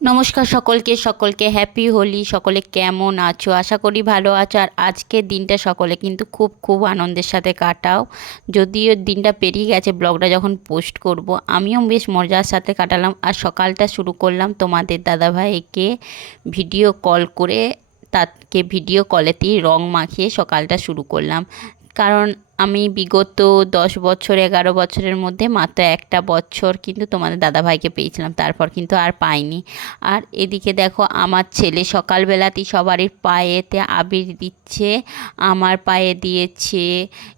নমস্কার সকলকে সকলকে হ্যাপি হোলি। সকলে কেমন আছো? আশা করি ভালো আছো। আর আজকের দিনটা সকলে কিন্তু খুব খুব আনন্দের সাথে কাটাও। যদিও দিনটা পেরিয়ে গেছে, ব্লগটা যখন পোস্ট করব আমিও বেশ মজার সাথে কাটালাম। আর সকালটা শুরু করলাম তোমাদের দাদাভাইকে ভিডিও কল করে, তাকে ভিডিও কলেতেই রং মাখিয়ে সকালটা শুরু করলাম। কারণ আমি বিগত 10 বছর 11 বছরের মধ্যে মাত্র একটা বছর কিন্তু তোমাদের দাদাভাইকে পেয়েছিলাম, তারপর কিন্তু আর পাইনি। আর এদিকে দেখো আমার ছেলে সকালবেলাতেই সবারই পায়েতে আবির দিচ্ছে, আমার পায়ে দিয়েছে।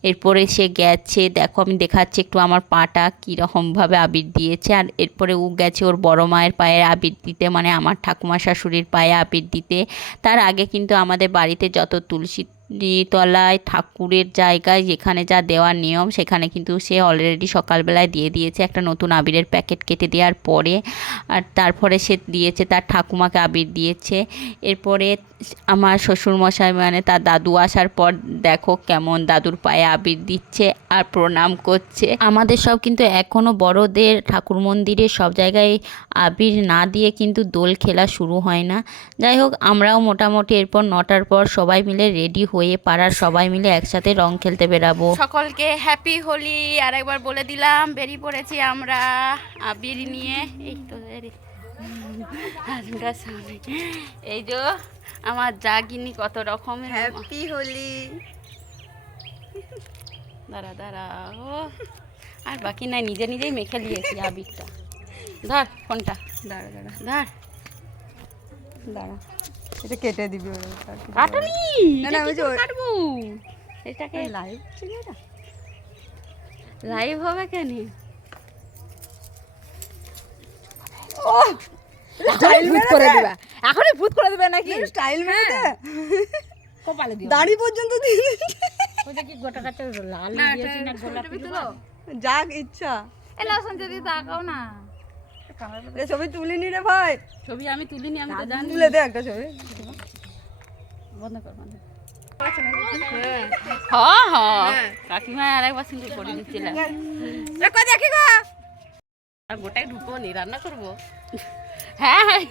এরপরে সে গেছে, দেখো আমি দেখাচ্ছি একটু আমার পাটা কীরকমভাবে আবির দিয়েছে। আর এরপরে ও গেছে ওর বড় মায়ের পায়ে আবির দিতে, মানে আমার ঠাকুমা শাশুড়ির পায়ে আবির দিতে। তার আগে কিন্তু আমাদের বাড়িতে যত তুলসী তলায় ঠাকুরের জায়গায় যেখানে যা দেওয়ার নিয়ম, সেখানে কিন্তু সে অলরেডি সকালবেলায় দিয়ে দিয়েছে একটা নতুন আবিরের প্যাকেট কেটে দেওয়ার পরে। আর তারপরে সে দিয়েছে তার ঠাকুমাকে আবির দিয়েছে। এরপরে আমার শ্বশুরমশাই মানে তার দাদু আসার পর দেখো কেমন দাদুর পায়ে আবির দিচ্ছে আর প্রণাম করছে। আমাদের সব কিন্তু এখনও বড়দের ঠাকুর মন্দিরে সব জায়গায় আবির না দিয়ে কিন্তু দোল খেলা শুরু হয় না। যাই হোক, আমরাও মোটামুটি এরপর 9টার পর সবাই মিলে রেডি হয়ে পাড়ার সবাই মিলে একসাথে রং খেলতে বেরাবো। সকলকে হ্যাপি হোলি আর একবার বলে দিলাম। বেরিয়ে পড়েছি আমরা আবির নিয়ে। এই তো এই যে আমার জাগিনি কত রকমের হ্যাপি হোলি। দাঁড়া দাঁড়া, ও আর বাকি নাই, নিজে নিজেই মেখে নিয়েছি আবিরটা। ধর ফোনটা, দাঁড়া দাঁড়া ধর, দাঁড়া এটা কেটে দিবি। কাটনি, না না ওই যে কাটবো এটাকে। লাইভ ছিল না, লাইভ হবে কেন? ও স্টাইল ভূত করে দিবা, এখনই ভূত করে দিবে নাকি? স্টাইল মেরে দে, কপালে দিও দাড়ি পর্যন্ত দিয়ে দে। ওটা কি গোটা কাটে লাল দিয়েছি না গোলাপি দেব? যাক ইচ্ছা। এ লসন যদি তাকাও না, রে ছবি তুলিনি রে ভাই। ছবি আমি তুলিনি, আমি তো জানি। তুলে দে একটা ছবি। বন্ধ কর, বন্ধ কর। হ্যাঁ হ্যাঁ, কাকিমা আর একবার সিন্দুর করে দিচ্ছিলাম। দেখি গো, আর গোটাই ঢুকবো নি, রান্না করবো। হ্যাঁ হ্যাঁ,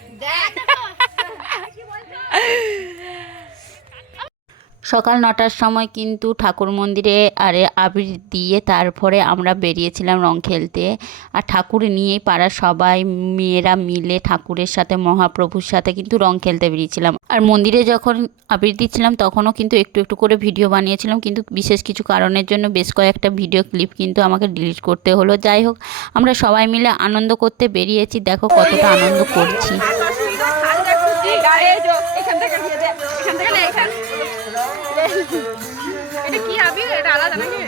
সকাল 9টার সময় কিন্তু ঠাকুর মন্দিরে আরে আবির দিয়ে তারপরে আমরা বেরিয়েছিলাম রং খেলতে। আর ঠাকুর নিয়েই পাড়ার সবাই মেয়েরা মিলে ঠাকুরের সাথে মহাপ্রভুর সাথে কিন্তু রং খেলতে বেরিয়েছিলাম। আর মন্দিরে যখন আবির দিচ্ছিলাম তখনও কিন্তু একটু একটু করে ভিডিও বানিয়েছিলাম, কিন্তু বিশেষ কিছু কারণের জন্য বেশ কয়েকটা ভিডিও ক্লিপ কিন্তু আমাকে ডিলিট করতে হলো। যাই হোক, আমরা সবাই মিলে আনন্দ করতে বেরিয়েছি, দেখো কতটা আনন্দ করছি। এটা কি আবির? এটা আলাদা নাকি?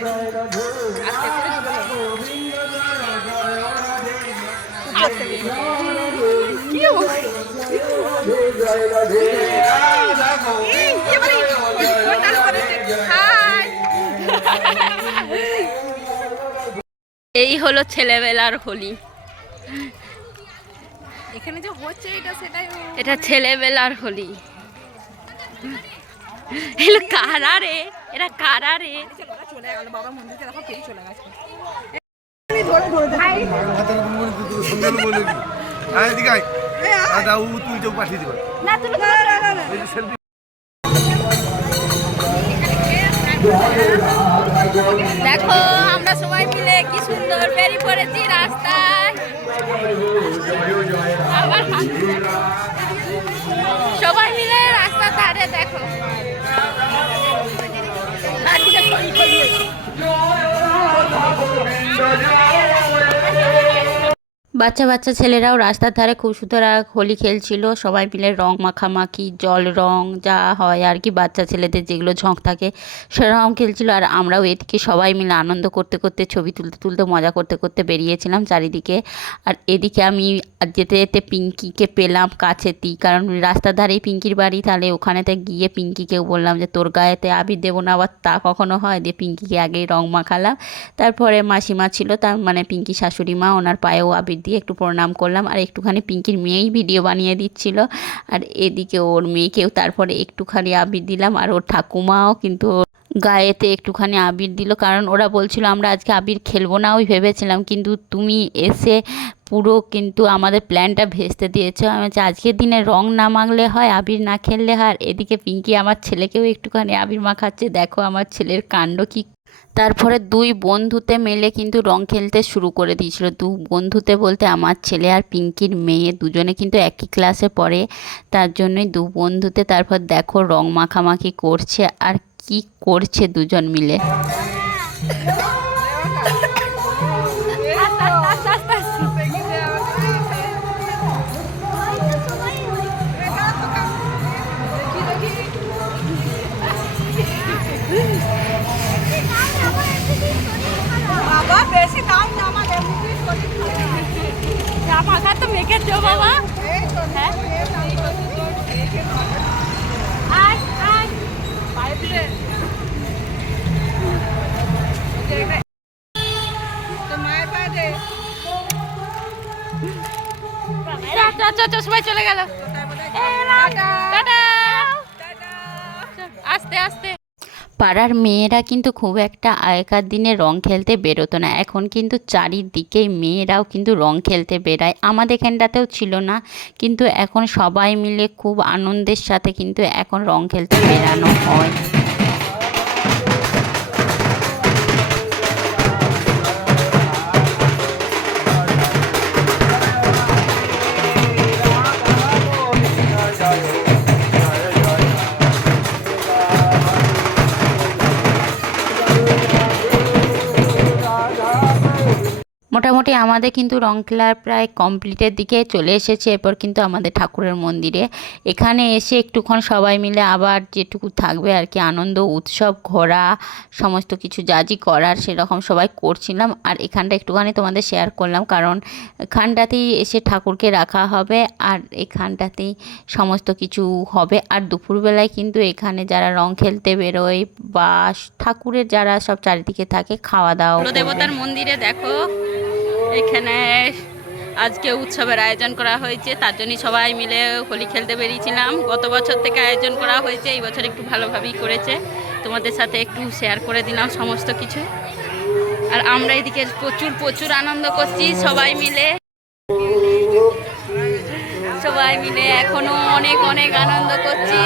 এই হলো ছেলেবেলার হোলি। এখানে যে হচ্ছে এটা সেটাই, এটা ছেলেবেলার হোলি। এলো কারা রে, এরা কারা রে? চলে গেল বাবা মন্দিরকে, দেখো ফেরি চলে গেছে। দেখো আমরা সবাই মিলে কি সুন্দর বেরিয়ে পড়েছি রাস্তায়। আবার সবাই মিলে রাস্তার ধারে দেখো। বাচ্চা বাচ্চা ছেলেরাও রাস্তার ধারে খুব সুন্দর হোলি খেলছিল, সবাই মিলে রং মাখামাখি, জল রং যা হয় আর কি, বাচ্চা ছেলেদের যেগুলো ঝোঁক থাকে সেরকম খেলছিল। আর আমরাও এদিকে সবাই মিলে আনন্দ করতে করতে, ছবি তুলতে তুলতে, মজা করতে করতে বেরিয়েছিলাম চারিদিকে। আর এদিকে আমি যেতে যেতে পিঙ্কিকে পেলাম কাছেতেই, কারণ রাস্তার ধারেই পিঙ্কির বাড়ি। তাহলে ওখানেতে গিয়ে পিঙ্কিকেও বললাম যে তোর গায়েতে আবির দেবো না, আবার তা কখনো হয়? দিয়ে পিঙ্কিকে আগেই রং মাখালাম। তারপরে মাসিমা ছিল, তার মানে পিঙ্কি শাশুড়ি মা, ওনার পায়েও আবির দিয়ে একটু প্রণাম করলাম। আর একটুখানি পিঙ্কির মেয়েই ভিডিও বানিয়ে দিচ্ছিল, আর এদিকে ওর মেয়েকেও তারপরে একটুখানি আবির দিলাম। আর ওর ঠাকুমাও কিন্তু গায়েতে একটুখানি আবির দিল, কারণ ওরা বলছিল আমরা আজকে আবির খেলবো না, ওই ভেবেছিলাম, কিন্তু তুমি এসে পুরো কিন্তু আমাদের প্ল্যানটা ভেস্তে দিয়েছো। আমি বলছি আজকের দিনে রং না মাখলে হয়, আবির না খেললে হয়। আর এদিকে পিঙ্কি আমার ছেলেকেও একটুখানি আবির মাখাচ্ছে, দেখো আমার ছেলের কাণ্ড কি। তারপরে দুই বন্ধুতে মিলে কিন্তু রং খেলতে শুরু করে দিয়েছিল। দু বন্ধুতে বলতে আমার ছেলে আর পিঙ্কির মেয়ে দুজনে কিন্তু একই ক্লাসে পড়ে, তার জন্যই দু বন্ধুতে। তারপর দেখো রং মাখামাখি করছে, আর কি করছে দুজন মিলে। বাবা বেশি দাম না, আমার এমনি শরীর খারাপ। জামা খা তো মেখে দিও বাবা। হ্যাঁ আয় আয় বাইরে তো মায়ের পায়ে সবাই চলে গেল। টাটা আস্তে আস্তে। পাড়ার মেয়েরা কিন্তু খুব একটা আগেকার দিনে রং খেলতে বেরোতো না, এখন কিন্তু চারিদিকেই মেয়েরাও কিন্তু রং খেলতে বেরায়। আমাদের এখানটাতেও ছিল না, কিন্তু এখন সবাই মিলে খুব আনন্দের সাথে কিন্তু এখন রং খেলতে বেরানো হয়। মোটামুটি আমাদের কিন্তু রং খেলার প্রায় কমপ্লিটের দিকে চলে এসেছে। এরপর কিন্তু আমাদের ঠাকুরের মন্দিরে এখানে এসে একটুক্ষণ সবাই মিলে আবার যেটুকু থাকবে আর কি আনন্দ উৎসব, ঘোরা, সমস্ত কিছু যা করার সেরকম সবাই করছিলাম। আর এখানটা একটুখানি তোমাদের শেয়ার করলাম, কারণ এখানটাতেই এসে ঠাকুরকে রাখা হবে আর এখানটাতেই সমস্ত কিছু হবে। আর দুপুরবেলায় কিন্তু এখানে যারা রং খেলতে বেরোয় বা ঠাকুরের যারা সব চারিদিকে থাকে খাওয়া দাওয়া। দেবতার মন্দিরে দেখো এখানে আজকে উৎসবের আয়োজন করা হয়েছে, তার জন্য সবাই মিলে হোলি খেলতে বেরিয়েছিলাম। গত বছর থেকে আয়োজন করা হয়েছে, এই বছর একটু ভালোভাবেই করেছে, তোমাদের সাথে একটু শেয়ার করে দিলাম সমস্ত কিছু। আর আমরা এদিকে প্রচুর প্রচুর আনন্দ করছি সবাই মিলে, সবাই মিলে এখনো অনেক অনেক আনন্দ করছি।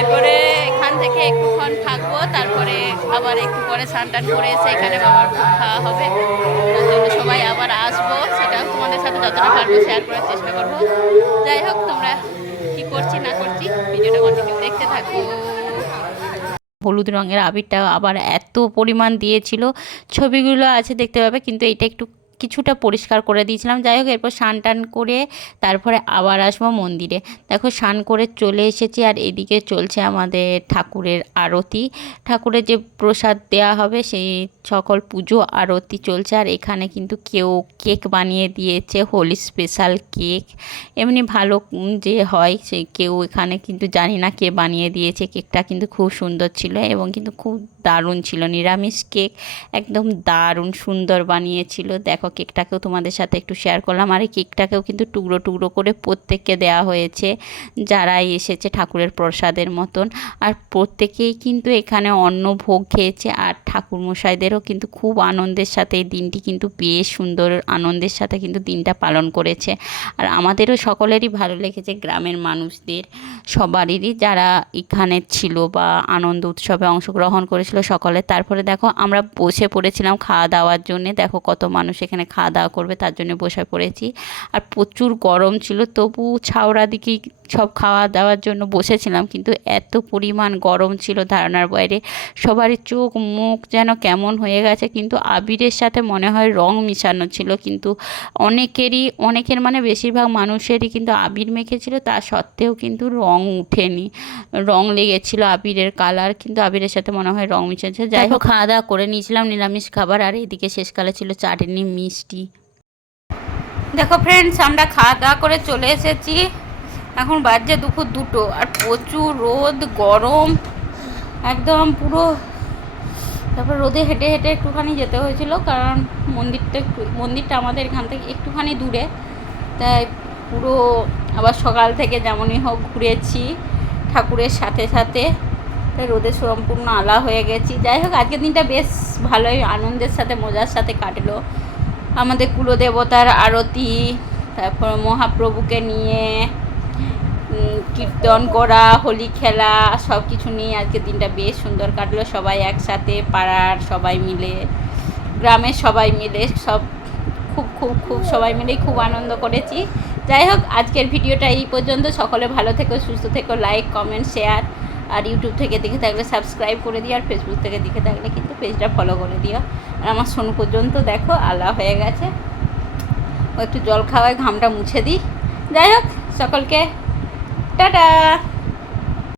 এরপরে এখান থেকে একটুক্ষণ থাকবো, তারপরে আবার একটু পরে স্নান টান করে এসে এখানে বাবার ভোগ খাওয়া হবে, তার জন্য সবাই আবার আসবো, সেটাও তোমাদের সাথে যতটা পারবো শেয়ার করার চেষ্টা করবো। যাই হোক, তোমরা কি করছি না করছি ভিডিওটা কন্টিনিউ দেখতে থাকো। হলুদ রঙের আবিরটা আবার এত পরিমাণ দিয়েছিল, ছবিগুলো আছে দেখতে পাবে, কিন্তু এইটা একটু কিছুটা পরিষ্কার করে দিয়েছিলাম। যাই হোক, এরপর স্নান টান করে তারপরে আবার আসবো মন্দিরে। দেখো স্নান করে চলে এসেছি, আর এদিকে চলছে আমাদের ঠাকুরের আরতি, ঠাকুরের যে প্রসাদ দেওয়া হবে সেই সকল পুজো আরতি চলছে। আর এখানে কিন্তু কেউ কেক বানিয়ে দিয়েছে, হোলি স্পেশাল কেক, এমনি ভালো যে হয় সে কেউ, এখানে কিন্তু জানি না কে বানিয়ে দিয়েছে। কেকটা কিন্তু খুব সুন্দর ছিল এবং কিন্তু খুব দারুণ ছিল, নিরামিষ কেক, একদম দারুণ সুন্দর বানিয়েছিল। দেখো কেকটাকেও তোমাদের সাথে একটু শেয়ার করলাম। আর এই কেকটাকেও কিন্তু টুকরো টুকরো করে প্রত্যেককে দেওয়া হয়েছে যারাই এসেছে ঠাকুরের প্রসাদের মতন। আর প্রত্যেকেই কিন্তু এখানে অন্ন ভোগ খেয়েছে, আর ঠাকুরমশাইদেরও কিন্তু খুব আনন্দের সাথে এই দিনটি কিন্তু বেশ সুন্দর আনন্দের সাথে কিন্তু দিনটা পালন করেছে। আর আমাদেরও সকলেরই ভালো লেগেছে, গ্রামের মানুষদের সবারই যারা এখানে ছিল বা আনন্দ উৎসবে অংশগ্রহণ করেছিল সকলে। তারপরে দেখো আমরা বসে পড়েছিলাম খাওয়া দাওয়ার জন্য, দেখো কত মানুষ এখানে খাওয়া দাওয়া করবে তার জন্য বসে পড়েছি। আর প্রচুর গরম ছিল, তবু ছাওড়া দিকেই সব খাওয়া দাওয়ার জন্য বসেছিলাম, কিন্তু এত পরিমাণ গরম ছিল ধারণার বাইরে, সবারই চোখ মুখ যেন কেমন হয়ে গেছে। কিন্তু আবিরের সাথে মনে হয় রং মিশানো ছিল, কিন্তু অনেকের মানে বেশিরভাগ মানুষেরই কিন্তু আবির মেখেছিল, তা সত্ত্বেও কিন্তু রং উঠেনি, রং লেগেছিল আবিরের কালার, কিন্তু আবিরের সাথে মনে হয় রং মিশেছে। যাই হোক, খাওয়া দাওয়া করে নিয়েছিলাম নিরামিষ খাবার, আর এদিকে শেষকালে ছিল চাটনি মিষ্টি। দেখো ফ্রেন্ডস, আমরা খাওয়া দাওয়া করে চলে এসেছি, এখন বাজছে দুপুর 2টো, আর প্রচুর রোদ গরম একদম পুরো। তারপর রোদে হেঁটে হেঁটে একটুখানি যেতে হয়েছিল, কারণ মন্দিরটা আমাদের এখান থেকে একটুখানি দূরে, তাই পুরো আবার সকাল থেকে যেমনই হোক ঘুরেছি ঠাকুরের সাথে সাথে। তাই রোদে সম্পূর্ণ আলা হয়ে গেছি। যাই হোক আজকের দিনটা বেশ ভালোই আনন্দের সাথে মজার সাথে কাটলো। আমাদের কুলদেবতার আরতি, তারপর মহাপ্রভুকে নিয়ে কীর্তন করা, হোলি খেলা, সব কিছু নিয়ে আজকের দিনটা বেশ সুন্দর কাটলো। সবাই একসাথে, পাড়ার সবাই মিলে, গ্রামের সবাই মিলে, সব খুব খুব খুব সবাই মিলেই খুব আনন্দ করেছি। যাই হোক আজকের ভিডিওটা এই পর্যন্ত। সকলে ভালো থেকো, সুস্থ থেকো, লাইক কমেন্ট শেয়ার, আর ইউটিউব থেকে দেখে থাকলে সাবস্ক্রাইব করে দিও, আর ফেসবুক থেকে দেখে থাকলে কিন্তু পেজটা ফলো করে দিও। আর আমার সোনু পর্যন্ত দেখো আলা হয়ে গেছে, ও একটু জল খাওয়ায়, ঘামটা মুছে দিই। যাই হোক সকলকে টাটা।